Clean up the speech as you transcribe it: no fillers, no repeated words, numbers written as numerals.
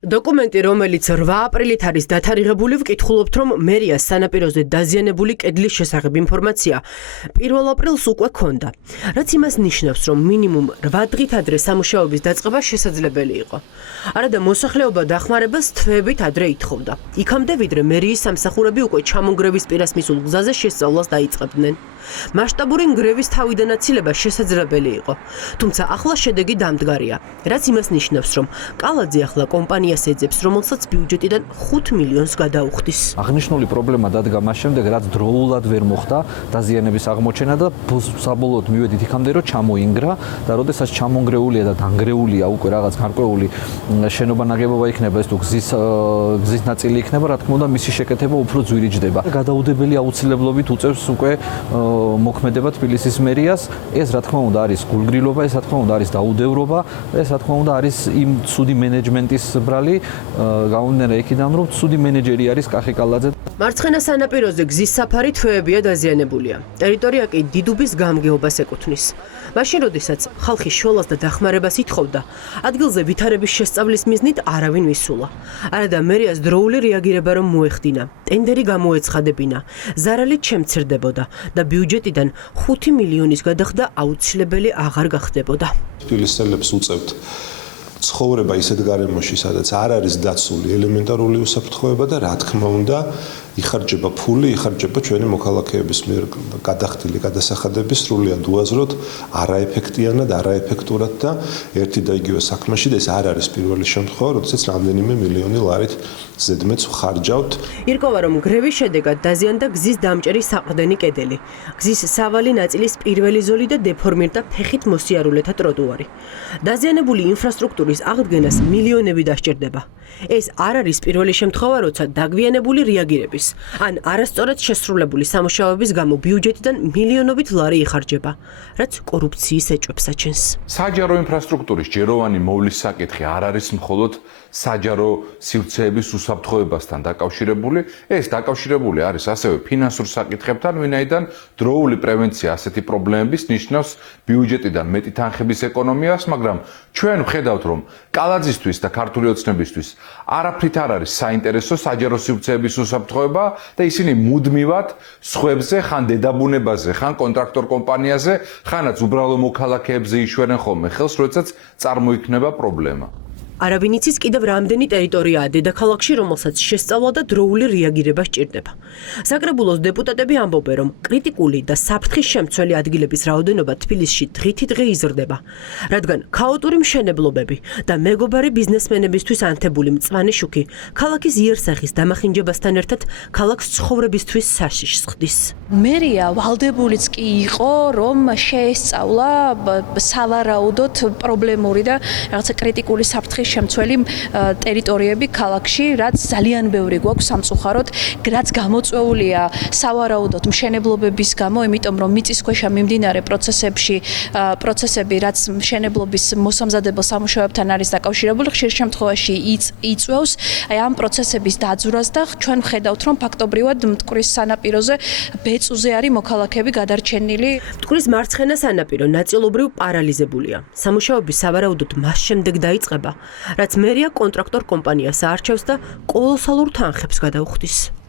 დოკუმენტი, რომელიც 8 აპრილით არის დათარიღებული, ვკითხულობთ, რომ მერიას სანაპიროზე დაზიანებული კედლის შესახებ ინფორმაცია 1 აპრილს უკვე ჰქონდა, რაც იმას ნიშნავს, რომ მინიმუმ 8 დღით ადრე სამუშაოების დაწყება შესაძლებელი იყო. არადა მოსახლეობა დახმარებას თვეებით ადრე ითხოვდა. იქამდე, ვიდრე მერიის სამსახურები უკვე ჩამონგრევის პირას მისულ გზაზე შესწავლას დაიწყებდნენ. მასშტაბური ნგრევის თავიდან აცილება შესაძლებელი იყო, თუმცა ახლა შედეგი დამდგარია, რაც იმას ნიშნავს, რომ კალაძე ახლა კომპანიას ეძებს, რომელსაც ბიუჯეტიდან 5 მილიონს გადაუხდის. აღნიშნული პრობლემა დადგა მას შემდეგ, რაც დროულად ვერ მოხდა დაზიანების აღმოჩენა და საბოლოოდ მივედით იქამდე, რომ ჩამოინგრა და როდესაც ჩამონგრეულია და დანგრეულია უკვე რაღაც გარკვეული შენობა ნაგებობა იქნება, ეს თუ გზის ნაწილი იქნება, რა თქმა უნდა, მისი შეკეთება უფრო ძვირიჯდება. გადაუდებელი აუცილებლობით უწევს უკვე მოქმედება თბილისის მერიას, ეს რა თქმა უნდა არის გულგრილობა, ეს რა თქმა უნდა არის დაუდევრობა, ეს რა თქმა უნდა არის იმ ცუდი მენეჯმენტის ბრალი, გამომდინარე იქიდან, რომ ცუდი მენეჯერი არის კახი კალაძე. მარცხენა სანაპიროზე გზის საფარი თვეებია დაზიანებულია. ტერიტორია კი დიდუბის გამგეობას ეკუთვნის. მაშინ, როდესაც ხალხი შველას და დახმარებას ითხოვდა, ადგილზე ვითარების შესწავლის მიზნით არავინ მისულა. არადა მერიას დროული რეაგირება რომ მოეხდინა, ტენდერი გამოეცხადებინა, ზარალით შემცირდებოდა და ბიუჯეტიდან 5 მილიონის გადახდა აუცილებელი აღარ გახდებოდა. თბილისელებს უწევთ ცხოვრება ისეთ გარემოში, სადაც არ არის დაცული ელემენტარული უსაფრთხოება და რა თქმა უნდა იხარჯება ფული, იხარჯება ჩვენი მოქალაქეების მიერ გადახდილი გადასახადები სრულიად უაზროდ, არაეფექტიანად, არაეფექტურად და ერთი და იგივე საქმეში და ეს არ არის პირველი შემთხვევა, როდესაც რამდენიმე მილიონი ლარით ზედმეტს ვხარჯავთ. ირკვევა, რომ გრევის შედეგად დაზიანდა გზის დამჭერი საყრდენი კედელი, გზის სავალი ნაწილის პირველი ზოლი და დეფორმირდა ფეხით მოსიარულეთა ტროტუარი. დაზიანებული ინფრასტრუქტურის აღდგენას მილიონები დასჭირდება. ეს არ არის პირველი შემთხვევა, როცა დაგვიანებული რეაგირების ან არასწორად შესრულებული სამუშაოების გამო ბიუჯეტიდან მილიონობით ლარი იხარჯება, რაც კორუფციის ეჭვებს აჩენს. საჯარო ინფრასტრუქტურის ჯეროვანი მოვლის საკითხი არ არის მხოლოდ საჯარო სივრცეების უსაფრთხოებასთან დაკავშირებული, ეს დაკავშირებული არის ასევე ფინანსურ საკითხებთან, ვინაიდან დროული პრევენცია ასეთი პრობლემების ნიშნავს ბიუჯეტიდან მეტი თანხების ეკონომიას, მაგრამ ჩვენ ვხედავთ, რომ კალაძისთვის და ქართული ოცნებისთვის არაფრით არ არის საინტერესო საჯარო სივრცეების უსაფრთხოება და ისინი მუდმივად სხვებზე, ხან დედაბუნებაზე, ხან კონტრაქტორ კომპანიაზე, ხანაც უბრალო მოქალაქეებზე იშვერენ ხოლმე ხელს, როდესაც წარმოიქმნება პრობლემა. არავინ იცის კიდევ რამდენი ტერიტორიაა დედაქალაქში, რომელსაც შესწავლა და დროული რეაგირება სჭირდება. საკრებულოს დეპუტატები ამბობენ, რომ კრიტიკული და საფრთხის შემცველი ადგილების რაოდენობა თბილისში დღითიდღე იზრდება, რადგან ქაოტური მშენებლობები და მეგობარი ბიზნესმენებისთვის ანთებული მწვანე შუქი ქალაქის იერსახის დამახინჯებასთან ერთად ქალაქს ცხოვრებისთვის საშიშს ხდის. მერია ვალდებულიც კი იყო, რომ შეესწავლა სავარაუდოდ პრობლემური და რაღაცა კრიტიკული საფრთხის შემცველი ტერიტორიები ქალაქში, რაც ძალიან ბევრი გვაქვს სამწუხაროდ, რაც გამოწვეულია სავარაუდოდ მშენებლობების გამო, იმიტომ რომ მიწისქვეშა მიმდინარე პროცესები, რაც მშენებლობის მოსამზადებელ სამუშაოებთან არის დაკავშირებული, ხშირ შემთხვევაში იწვევს ამ პროცესების დაძვრას და ჩვენ ვხედავთ, რომ ფაქტობრივად მტკვრის სანაპიროზე ბეწუზე არის მოქალაქეები გადარჩენილი. მტკვრის მარცხენა სანაპირო ნაწილობრივ პარალიზებულია. სამუშაოები სავარაუდოდ მას შემდეგ დაიწყება, რაც მერია კონტრაქტორ კომპანიას აარჩევს და კოლოსალურ თანხებს გადაუხდის.